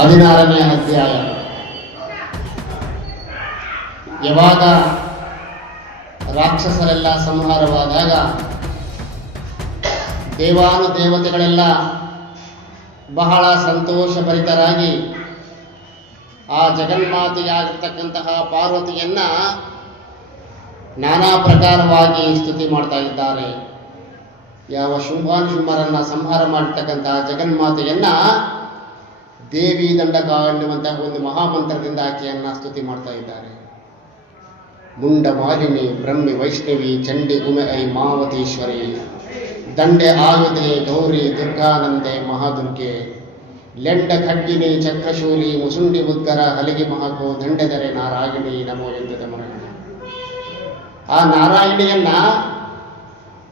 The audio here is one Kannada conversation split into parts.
ಹದಿನಾರನೇ ಅಧ್ಯಾಯ. ಯಾವಾಗ ರಾಕ್ಷಸರೆಲ್ಲ ಸಂಹಾರವಾದಾಗ ದೇವಾನು ದೇವತೆಗಳೆಲ್ಲ ಬಹಳ ಸಂತೋಷಭರಿತರಾಗಿ ಆ ಜಗನ್ಮಾತೆಯಾಗಿರ್ತಕ್ಕಂತಹ ಪಾರ್ವತಿಯನ್ನ ನಾನಾ ಪ್ರಕಾರವಾಗಿ ಸ್ತುತಿ ಮಾಡ್ತಾ ಇದ್ದಾರೆ. ಯಾವ ಶುಂಭಾನುಶುಂಭರನ್ನ ಸಂಹಾರ ಮಾಡಿರ್ತಕ್ಕಂತಹ ಜಗನ್ಮಾತೆಯನ್ನ ದೇವಿ ದಂಡಕ ಎನ್ನುವಂತಹ ಒಂದು ಮಹಾಮಂತ್ರದಿಂದ ಆಕೆಯನ್ನ ಸ್ತುತಿ ಮಾಡ್ತಾ ಇದ್ದಾರೆ. ಮುಂಡ ಮಾಲಿನಿ, ಬ್ರಹ್ಮಿ, ವೈಷ್ಣವಿ, ಚಂಡಿ, ಉಮೆ ಐ ಮಾವತೀಶ್ವರಿ, ದಂಡೆ ಆಯುಧೆ, ಗೌರಿ, ದುರ್ಗಾನಂದೆ, ಮಹಾದುರ್ಗೆ, ಲೆಂಡ ಖಡ್ಗಿನಿ ಚಕ್ರಶೂಲಿ, ಮುಸುಂಡಿ ಮುದ್ಗರ, ಹಲಗಿ ಮಹಾಕೋ, ದಂಡೆದರೆ ನಾರಾಯಣಿ, ನಮೋ ಎಂದು ಮರಣ ಆ ನಾರಾಯಣಿಯನ್ನ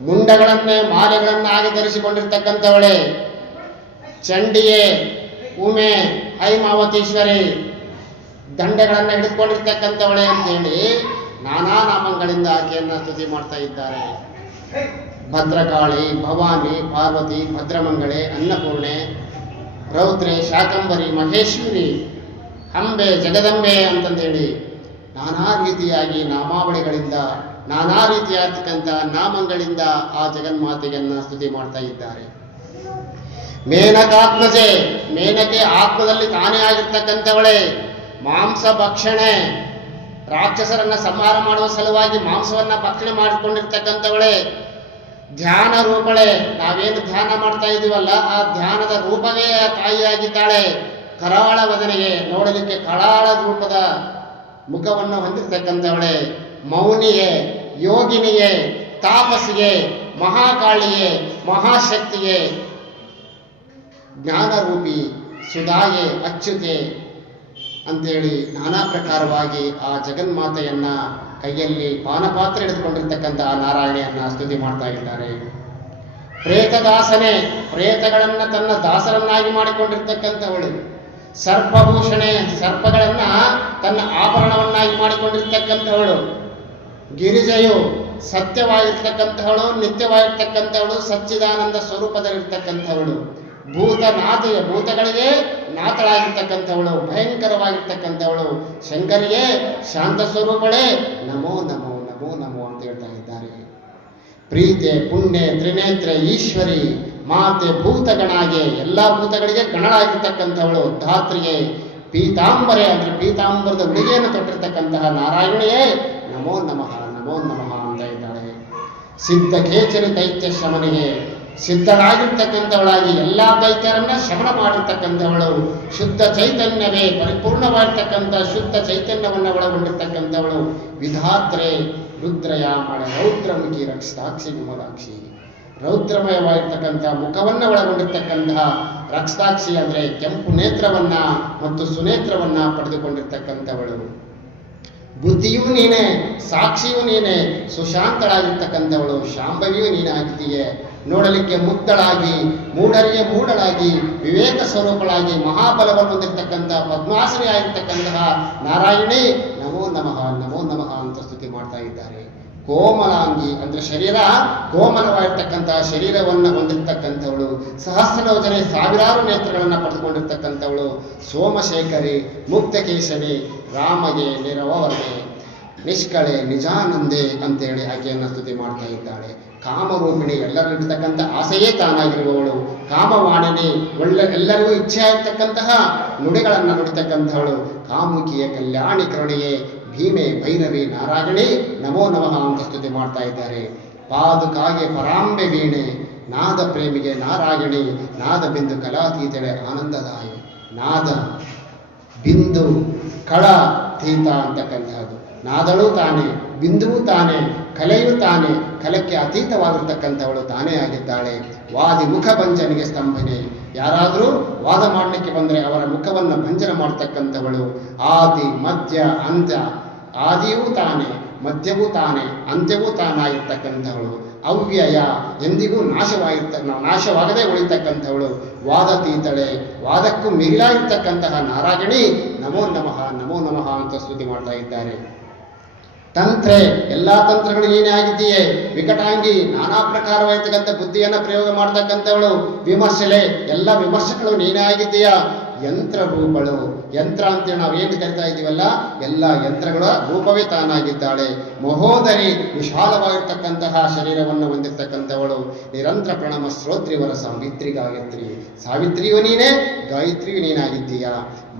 ಮುಂಡಗಳನ್ನೇ, ಮಾಲೆಗಳನ್ನಾಗಿ ಧರಿಸಿಕೊಂಡಿರ್ತಕ್ಕಂಥವಳೆ, ಚಂಡಿಯೇ ಉಮೆ ಹೈಮಾವತೀಶ್ವರಿ ದಂಡೆಗಳನ್ನು ಹಿಡಿದುಕೊಂಡಿರ್ತಕ್ಕಂಥವಳೆ ಅಂತೇಳಿ ನಾನಾ ನಾಮಗಳಿಂದ ಆಕೆಯನ್ನ ಸ್ತುತಿ ಮಾಡ್ತಾ ಇದ್ದಾರೆ. ಭದ್ರಕಾಳಿ, ಭವಾನಿ, ಪಾರ್ವತಿ, ಭದ್ರಮಂಗಳೆ, ಅನ್ನಪೂರ್ಣೆ, ರೌದ್ರೆ, ಶಾಕಂಬರಿ ಮಹೇಶ್ವರಿ ಅಂಬೆ ಜಗದಂಬೆ ಅಂತಂದೇಳಿ ನಾನಾ ರೀತಿಯಾಗಿ ನಾಮಾವಳಿಗಳಿಂದ, ನಾನಾ ರೀತಿಯಾಗಿರ್ತಕ್ಕಂಥ ನಾಮಗಳಿಂದ ಆ ಜಗನ್ಮಾತೆಯನ್ನು ಸ್ತುತಿ ಮಾಡ್ತಾ ಇದ್ದಾರೆ. ಮೇನಕಾತ್ಮಜೆ, ಮೇನಕೆ ಆತ್ಮದಲ್ಲಿ ತಾನೇ ಆಗಿರ್ತಕ್ಕಂಥವಳೆ. ಮಾಂಸ ಭಕ್ಷಣೆ. ರಾಕ್ಷಸರನ್ನ ಸಂಹಾರ ಮಾಡುವ ಸಲುವಾಗಿ ಮಾಂಸವನ್ನ ಭಕ್ಷಣೆ ಮಾಡಿಕೊಂಡಿರ್ತಕ್ಕಂಥವಳೆ. ಧ್ಯಾನ ರೂಪಳೆ. ನಾವೇನು ಧ್ಯಾನ ಮಾಡ್ತಾ ಇದೀವಲ್ಲ ಆ ಧ್ಯಾನದ ರೂಪವೇ ತಾಯಿಯಾಗಿದ್ದಾಳೆ. ಕರಾಳ ವದನೆಗೆ ನೋಡಲಿಕ್ಕೆ ಕರಾಳ ರೂಪದ ಮುಖವನ್ನು ಹೊಂದಿರ್ತಕ್ಕಂಥವಳೆ. ಮೌನಿಗೆ ಯೋಗಿನಿಗೆ ತಾಪಸಿಗೆ ಮಹಾಕಾಳಿಗೆ ಮಹಾಶಕ್ತಿಯೇ ಜ್ಞಾನರೂಪಿ ಸುಧಾಯೆ ಅಚ್ಯುತೆ ಅಂತೇಳಿ ನಾನಾ ಪ್ರಕಾರವಾಗಿ ಆ ಜಗನ್ಮಾತೆಯನ್ನ ಕೈಯಲ್ಲಿ ಪಾನಪಾತ್ರ ಹಿಡಿದುಕೊಂಡಿರ್ತಕ್ಕಂಥ ಆ ನಾರಾಯಣಿಯನ್ನ ಸ್ತುತಿ ಮಾಡ್ತಾ ಇದ್ದಾರೆ. ಪ್ರೇತದಾಸನೆ, ಪ್ರೇತಗಳನ್ನ ತನ್ನ ದಾಸರನ್ನಾಗಿ ಮಾಡಿಕೊಂಡಿರ್ತಕ್ಕಂಥವಳು. ಸರ್ಪಭೂಷಣೆ, ಸರ್ಪಗಳನ್ನ ತನ್ನ ಆಭರಣವನ್ನಾಗಿ ಮಾಡಿಕೊಂಡಿರ್ತಕ್ಕಂಥವಳು. ಗಿರಿಜೆಯು ಸತ್ಯವಾಗಿರ್ತಕ್ಕಂಥವಳು, ನಿತ್ಯವಾಗಿರ್ತಕ್ಕಂಥವಳು, ಸಚ್ಚಿದಾನಂದ ಸ್ವರೂಪದಲ್ಲಿರ್ತಕ್ಕಂಥವಳು. ಭೂತನಾಥೆಯ ಭೂತಗಳಿಗೆ ನಾಥಳಾಗಿರ್ತಕ್ಕಂಥವಳು, ಭಯಂಕರವಾಗಿರ್ತಕ್ಕಂಥವಳು ಶಂಕರಿಗೆ ಶಾಂತ ಸ್ವರೂಪಳೇ ನಮೋ ನಮೋ ನಮೋ ನಮೋ ಅಂತ ಹೇಳ್ತಾ ಇದ್ದಾರೆ. ಪ್ರೀತೆ, ಪುಣ್ಯ, ತ್ರಿನೇತ್ರ, ಈಶ್ವರಿ, ಮಾತೆ, ಭೂತಗಣಾಗೆ, ಎಲ್ಲ ಭೂತಗಳಿಗೆ ಗಣಳಾಗಿರ್ತಕ್ಕಂಥವಳು ಧಾತ್ರಿಗೆ ಪೀತಾಂಬರೆ ಅಂದರೆ ಪೀತಾಂಬರದ ಉಡುಗೆಯನ್ನು ತೊಟ್ಟಿರ್ತಕ್ಕಂತಹ ನಾರಾಯಣಿಯೇ. ನಮೋ ನಮಃ ನಮೋ ನಮಃ ಅಂತ ಇದ್ದಾಳೆ ಸಿದ್ಧ ಕೇಚರಿ ದೈತ್ಯ ಶಮನಿಗೆ ಸಿದ್ಧರಾಗಿರ್ತಕ್ಕಂಥವಳಾಗಿ ಎಲ್ಲ ದೈತ್ಯರನ್ನ ಶ್ರವಣ ಮಾಡಿರ್ತಕ್ಕಂಥವಳು, ಶುದ್ಧ ಚೈತನ್ಯವೇ ಪರಿಪೂರ್ಣವಾಗಿರ್ತಕ್ಕಂಥ ಶುದ್ಧ ಚೈತನ್ಯವನ್ನು ಒಳಗೊಂಡಿರ್ತಕ್ಕಂಥವಳು. ವಿಧಾತ್ರೆ ರುದ್ರಯಾಮಳ ರೌದ್ರಮುಖಿ ರಕ್ಷಾಕ್ಷಿ ವಿಮಲಾಕ್ಷಿ. ರೌದ್ರಮಯವಾಗಿರ್ತಕ್ಕಂಥ ಮುಖವನ್ನು ಒಳಗೊಂಡಿರ್ತಕ್ಕಂತಹ ರಕ್ಷಾಕ್ಷಿ ಅಂದರೆ ಕೆಂಪು ನೇತ್ರವನ್ನ ಮತ್ತು ಸುನೇತ್ರವನ್ನ ಪಡೆದುಕೊಂಡಿರ್ತಕ್ಕಂಥವಳು. ಬುದ್ಧಿಯೂ ನೀನೆ, ಸಾಕ್ಷಿಯೂ ನೀನೆ, ಸುಶಾಂತಳಾಗಿರ್ತಕ್ಕಂಥವಳು. ಶಾಂಭವಿಯೂ ನೀನೇ ಆಗಿದೆಯೇ? ನೋಡಲಿಕ್ಕೆ ಮುಕ್ತಳಾಗಿ, ಮೂಢರಿಗೆ ಮೂಢಳಾಗಿ, ವಿವೇಕ ಸ್ವರೂಪಳಾಗಿ, ಮಹಾಬಲವನ್ನು ಹೊಂದಿರತಕ್ಕಂಥ ಪದ್ಮಾಸನಿ ಆಗಿರ್ತಕ್ಕಂತಹ ನಾರಾಯಣಿ ನಮೋ ನಮಃ ನಮೋ ನಮಃ ಅಂತ ಸ್ತುತಿ ಮಾಡ್ತಾ ಇದ್ದಾರೆ. ಕೋಮಲಾಂಗಿ ಅಂದ್ರೆ ಶರೀರ ಕೋಮಲವಾಗಿರ್ತಕ್ಕಂತಹ ಶರೀರವನ್ನು ಹೊಂದಿರ್ತಕ್ಕಂಥವಳು, ಸಹಸ್ರಲೋಚನೆ ಸಾವಿರಾರು ನೇತ್ರಗಳನ್ನು ಪಡೆದುಕೊಂಡಿರ್ತಕ್ಕಂಥವಳು, ಸೋಮಶೇಖರಿ ಮುಕ್ತಕೇಶನಿ ರಾಮಗೆ ನಿರವವರ್ಗೆ ನಿಷ್ಕಳೆ, ನಿಜಾನಂದೆ ಅಂತೇಳಿ ಆಕೆಯನ್ನು ಸ್ತುತಿ ಮಾಡ್ತಾ ಇದ್ದಾಳೆ. ಕಾಮರೂಪಿಣಿ ಎಲ್ಲರಿರ್ತಕ್ಕಂಥ ಆಸೆಯೇ ತಾನಾಗಿರುವವಳು. ಕಾಮವಾಣಿನಿ ಒಳ್ಳೆ ಎಲ್ಲರಿಗೂ ಇಚ್ಛೆ ಆಗಿರ್ತಕ್ಕಂತಹ ನುಡಿಗಳನ್ನು ನುಡಿತಕ್ಕಂಥವಳು. ಕಾಮುಕಿಯ ಕಲ್ಯಾಣಿ ಕರುಣಿಯೇ, ಭೀಮೆ, ಭೈರವಿ, ನಾರಾಯಣಿ, ನಮೋ ನಮಃ ಅಂತ ಸ್ತುತಿ ಮಾಡ್ತಾ ಇದ್ದಾರೆ. ಪಾದುಕಾಗೆ ಪರಾಂಬೆ ವೀಣೆ, ನಾದ ಪ್ರೇಮಿಗೆ ನಾರಾಯಣಿ, ನಾದ ಬಿಂದು ಕಲಾತೀತಳೆ ಆನಂದದಾಯಿ. ನಾದ, ಬಿಂದು, ಕಳ, ತೀತ ಅಂತಕ್ಕಂಥದ್ದು. ನಾದಳು ತಾನೆ, ಬಿಂದುವು ತಾನೆ, ಕಲೆಯು ತಾನೆ ಕಲೆಕ್ಕೆ ಅತೀತವಾಗಿರ್ತಕ್ಕಂಥವಳು ತಾನೇ ಆಗಿದ್ದಾಳೆ. ವಾದಿ ಮುಖ ಭಂಜನಿಗೆ ಸ್ತಂಭನೆ. ಯಾರಾದರೂ ವಾದ ಮಾಡಲಿಕ್ಕೆ ಬಂದರೆ ಅವರ ಮುಖವನ್ನು ಭಂಜನ ಮಾಡ್ತಕ್ಕಂಥವಳು. ಆದಿ, ಮಧ್ಯ, ಅಂತ್ಯ. ಆದಿಯೂ ತಾನೆ ಮಧ್ಯವೂ ತಾನೆ ಅಂತ್ಯವೂ ತಾನಾಗಿರ್ತಕ್ಕಂಥವಳು. ಅವ್ಯಯ ಎಂದಿಗೂ ನಾಶವಾಗಿರ್ತ, ನಾಶವಾಗದೆ ಉಳಿತಕ್ಕಂಥವಳು. ವಾದತೀತಳೆ ವಾದಕ್ಕೂ ಮಿಗಿಲಾಗಿರ್ತಕ್ಕಂತಹ ನಾರಾಯಣಿ ನಮೋ ನಮಃ ನಮೋ ನಮಃ ಅಂತ ಸ್ತುತಿ ಮಾಡ್ತಾ ಇದ್ದಾರೆ. ತಂತ್ರೆ, ಎಲ್ಲಾ ತಂತ್ರಗಳು ಏನೇ ಆಗಿದೆಯೇ ವಿಕಟಾಂಗಿ, ನಾನಾ ಪ್ರಕಾರವಾಗಿರ್ತಕ್ಕಂಥ ಬುದ್ಧಿಯನ್ನ ಪ್ರಯೋಗ ಮಾಡ್ತಕ್ಕಂಥವಳು. ವಿಮರ್ಶೆಲೆ, ಎಲ್ಲ ವಿಮರ್ಶೆಗಳು ನೀನೇ ಆಗಿದೆಯಾ ಯಂತ್ರ ರೂಪಳು ಯಂತ್ರ ಅಂತೇಳಿ ನಾವು ಏನು ಕರಿತಾ ಇದ್ದೀವಲ್ಲ, ಎಲ್ಲ ಯಂತ್ರಗಳ ರೂಪವೇ ತಾನಾಗಿದ್ದಾಳೆ. ಮಹೋದರಿ ವಿಶಾಲವಾಗಿರ್ತಕ್ಕಂತಹ ಶರೀರವನ್ನು ಹೊಂದಿರತಕ್ಕಂಥವಳು. ನಿರಂತರ ಪ್ರಣಮ ಶ್ರೋತ್ರಿವರ ಸಾವಿತ್ರಿ ಗಾಯತ್ರಿ ಸಾವಿತ್ರಿಯು ನೀನೇ, ಗಾಯತ್ರಿಯು ನೀನಾಗಿದ್ದೀಯ.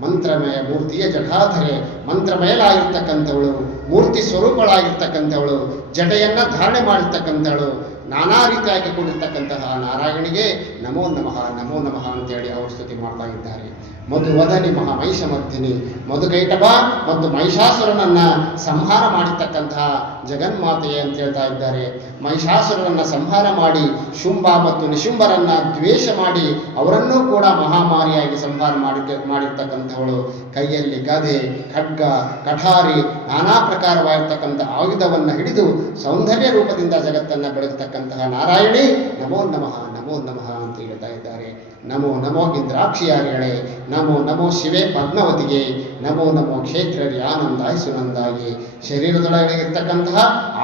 ಮಂತ್ರಮಯ ಮೂರ್ತಿಯ ಜಠಾಧರೆ, ಮಂತ್ರಮಯಲಾಗಿರ್ತಕ್ಕಂಥವಳು. ಮೂರ್ತಿ ಸ್ವರೂಪಗಳಾಗಿರ್ತಕ್ಕಂಥವಳು ಜಟೆಯನ್ನ ಧಾರಣೆ ಮಾಡಿರ್ತಕ್ಕಂಥವಳು. ನಾನಾ ರೀತಿಯಾಗಿ ಕೂಡಿರ್ತಕ್ಕಂತಹ ನಾರಾಯಣಿಗೆ ನಮೋ ನಮಃ ನಮೋ ನಮಃ ಅಂತೇಳಿ ಅವರು ಸ್ತುತಿ ಮಾಡ್ತಾ ಇದ್ದಾರೆ. ಮಧುವದನಿ ಮಹಾ ಮಹಿಷಮರ್ಧಿನಿ ಮಧುಕೈಟಭ ಮತ್ತು ಮಹಿಷಾಸುರನನ್ನ ಸಂಹಾರ ಮಾಡಿರ್ತಕ್ಕಂತಹ ಜಗನ್ಮಾತೆಯೇ ಅಂತ ಹೇಳ್ತಾ ಇದ್ದಾರೆ. ಮಹಿಷಾಸುರನನ್ನು ಸಂಹಾರ ಮಾಡಿ ಶುಂಭ ಮತ್ತು ನಿಶುಂಭರನ್ನ ದ್ವೇಷ ಮಾಡಿ ಅವರನ್ನೂ ಕೂಡ ಮಹಾಮಾರಿಯಾಗಿ ಸಂಹಾರ ಮಾಡಿ ಮಾಡಿರ್ತಕ್ಕಂಥವಳು. ಕೈಯಲ್ಲಿ ಗದೆ, ಖಡ್ಗ, ಕಠಾರಿ ನಾನಾ ಪ್ರಕಾರವಾಗಿರ್ತಕ್ಕಂಥ ಆಯುಧವನ್ನು ಹಿಡಿದು ಸೌಂದರ್ಯ ರೂಪದಿಂದ ಜಗತ್ತನ್ನ ಬೆಳಗತಕ್ಕಂತಹ ನಾರಾಯಣಿ ನಮೋ ನಮಃ ನಮೋ ನಮಃ ಅಂತ ಹೇಳ್ತಾ ಇದ್ದಾರೆ. ನಮೋ ನಮೋ ಇಂದ್ರಾಕ್ಷಿಯಾರ್ಯಳೆ ನಮೋ ನಮೋ ಶಿವೆ ಪದ್ಮವತಿಗೆ, ನಮೋ ನಮೋ ಕ್ಷೇತ್ರರಿ ಆನಂದಾಯಿ ಸುನಂದಾಗಿ ಶರೀರದೊಳಗೆ ಇರ್ತಕ್ಕಂತಹ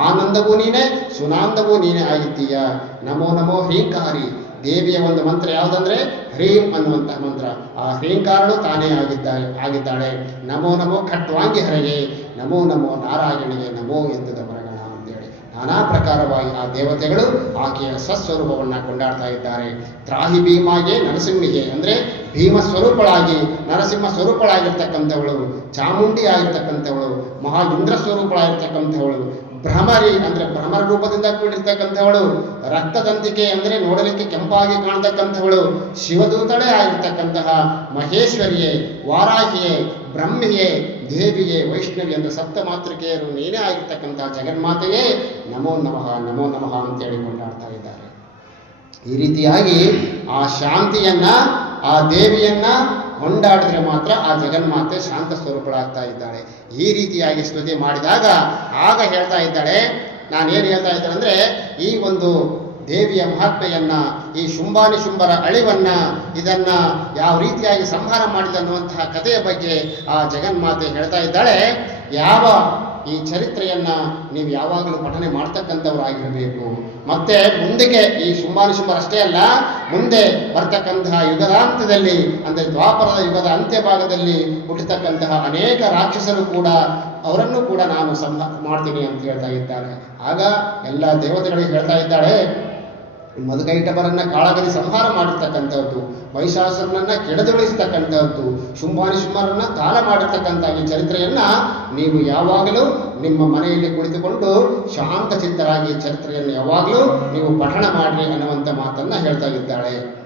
ಆನಂದವೂ ನೀನೇ, ಸುನಾಂದವೂ ನೀನೇ ಆಗಿದ್ದೀಯ. ನಮೋ ನಮೋ ಹ್ರೀಂಕಾರಿ. ದೇವಿಯ ಒಂದು ಮಂತ್ರ ಯಾವುದಂದ್ರೆ? ಹ್ರೀಂ ಅನ್ನುವಂತಹ ಮಂತ್ರ. ಆ ಹ್ರೀಂಕಾರನು ತಾನೇ ಆಗಿದ್ದಾಳೆ ಆಗಿದ್ದಾಳೆ. ನಮೋ ನಮೋ ಖಟ್ವಾಂಗಿ ಹರಗೆ ನಮೋ ನಮೋ ನಾರಾಯಣಿಗೆ ನಮೋ ಅಂತೇಳಿ ನಾನಾ ಪ್ರಕಾರವಾಗಿ ಆ ದೇವತೆಗಳು ಆಕೆಯ ಸಸ್ವರೂಪವನ್ನು ಕೊಂಡಾಡ್ತಾ ಇದ್ದಾರೆ. ತ್ರಾಹಿ ಭೀಮಾಗೆ ನರಸಿಂಹಿಗೆ ಅಂದ್ರೆ ಭೀಮ ಸ್ವರೂಪಳಾಗಿ ನರಸಿಂಹ ಸ್ವರೂಪಳಾಗಿರ್ತಕ್ಕಂಥವಳು, ಚಾಮುಂಡಿ ಆಗಿರ್ತಕ್ಕಂಥವಳು ಮಹಾ ಇಂದ್ರ ಸ್ವರೂಪಳಾಗಿರ್ತಕ್ಕಂಥವಳು ಭ್ರಮರಿ ಅಂದ್ರೆ ಭ್ರಮರ ರೂಪದಿಂದ ಕೂಡಿರ್ತಕ್ಕಂಥವಳು, ರಕ್ತದಂತಿಕೆ ಅಂದ್ರೆ ನೋಡಲಿಕ್ಕೆ ಕೆಂಪಾಗಿ ಕಾಣತಕ್ಕಂಥವಳು, ಶಿವದೂತಳೆ ಆಗಿರ್ತಕ್ಕಂತಹ ಮಹೇಶ್ವರಿಯೇ, ವಾರಾಹಿಯೇ ಬ್ರಹ್ಮಿಯೇ, ದೇವಿಯೇ, ವೈಷ್ಣವಿ ಅಂತ ಸಪ್ತ ಮಾತೃಕೆಯರು ನೀನೇ ಆಗಿರ್ತಕ್ಕಂಥ ಜಗನ್ಮಾತೆಯೇ ನಮೋ ನಮಃ ನಮೋ ನಮಃ ಅಂತೇಳಿ ಕೊಂಡಾಡ್ತಾ ಇದ್ದಾರೆ. ಈ ರೀತಿಯಾಗಿ ಆ ಶಾಂತಿಯನ್ನ, ಆ ದೇವಿಯನ್ನ ಕೊಂಡಾಡಿದ್ರೆ ಮಾತ್ರ ಆ ಜಗನ್ಮಾತೆ ಶಾಂತ ಸ್ವರೂಪಳಾಗ್ತಾ ಇದ್ದಾಳೆ. ಈ ರೀತಿಯಾಗಿ ಸ್ತುತಿ ಮಾಡಿದಾಗ ಆಗ ಹೇಳ್ತಾ ಇದ್ದಾಳೆ, ನಾನೇನು ಹೇಳ್ತಾ ಇದ್ದಾಳೆ ಅಂದ್ರೆ ಈ ಒಂದು ದೇವಿಯ ಮಹಾತ್ಮೆಯನ್ನ ಈ ಶುಂಭಾನಿ ಶುಂಭರ ಅಳಿವನ್ನ, ಇದನ್ನ ಯಾವ ರೀತಿಯಾಗಿ ಸಂಹಾರ ಮಾಡಿದ ಅನ್ನುವಂತಹ ಕಥೆಯ ಬಗ್ಗೆ ಆ ಜಗನ್ಮಾತೆ ಹೇಳ್ತಾ ಇದ್ದಾಳೆ. ಯಾವ ಈ ಚರಿತ್ರೆಯನ್ನ ನೀವು ಯಾವಾಗಲೂ ಪಠನೆ ಮಾಡ್ತಕ್ಕಂಥವರಾಗಿರಬೇಕು. ಮತ್ತೆ ಮುಂದಕ್ಕೆ ಈ ಶುಂಭಾನಿ ಶುಂಭರ ಅಷ್ಟೇ ಅಲ್ಲ, ಮುಂದೆ ಬರ್ತಕ್ಕಂತಹ ಯುಗದಾಂತದಲ್ಲಿ ಅಂದರೆ ದ್ವಾಪರದ ಯುಗದ ಅಂತ್ಯ ಭಾಗದಲ್ಲಿ ಹುಟ್ಟತಕ್ಕಂತಹ ಅನೇಕ ರಾಕ್ಷಸರು ಕೂಡ, ಅವರನ್ನು ಕೂಡ ನಾನು ಸಂಹ ಮಾಡ್ತೀನಿ ಅಂತ ಹೇಳ್ತಾ ಇದ್ದಾರೆ ಆಗ ಎಲ್ಲ ದೇವತೆಗಳಿಗೆ ಹೇಳ್ತಾ ಇದ್ದಾಳೆ ಮಧುಕೈಟಭರನ್ನ ಕಾಳಗದಿ ಸಂಹಾರ ಮಾಡಿರ್ತಕ್ಕಂಥದ್ದು, ಮಹಿಷಾಸುರನನ್ನ ಕೆಡದೊಳಿಸ್ತಕ್ಕಂಥದ್ದು, ಶುಂಭಾನಿ ಶುಂಭರನ್ನ ತಾಳ ಮಾಡಿರ್ತಕ್ಕಂಥ ಈ ಚರಿತ್ರೆಯನ್ನ ನೀವು ಯಾವಾಗಲೂ ನಿಮ್ಮ ಮನೆಯಲ್ಲಿ ಕುಳಿತುಕೊಂಡು ಶಾಂತ ಚಿತ್ತರಾಗಿ ಚರಿತ್ರೆಯನ್ನು ಯಾವಾಗಲೂ ನೀವು ಪಠಣ ಮಾಡ್ರಿ ಅನ್ನುವಂಥ ಮಾತನ್ನ ಹೇಳ್ತಾ ಇದ್ದಾಳೆ.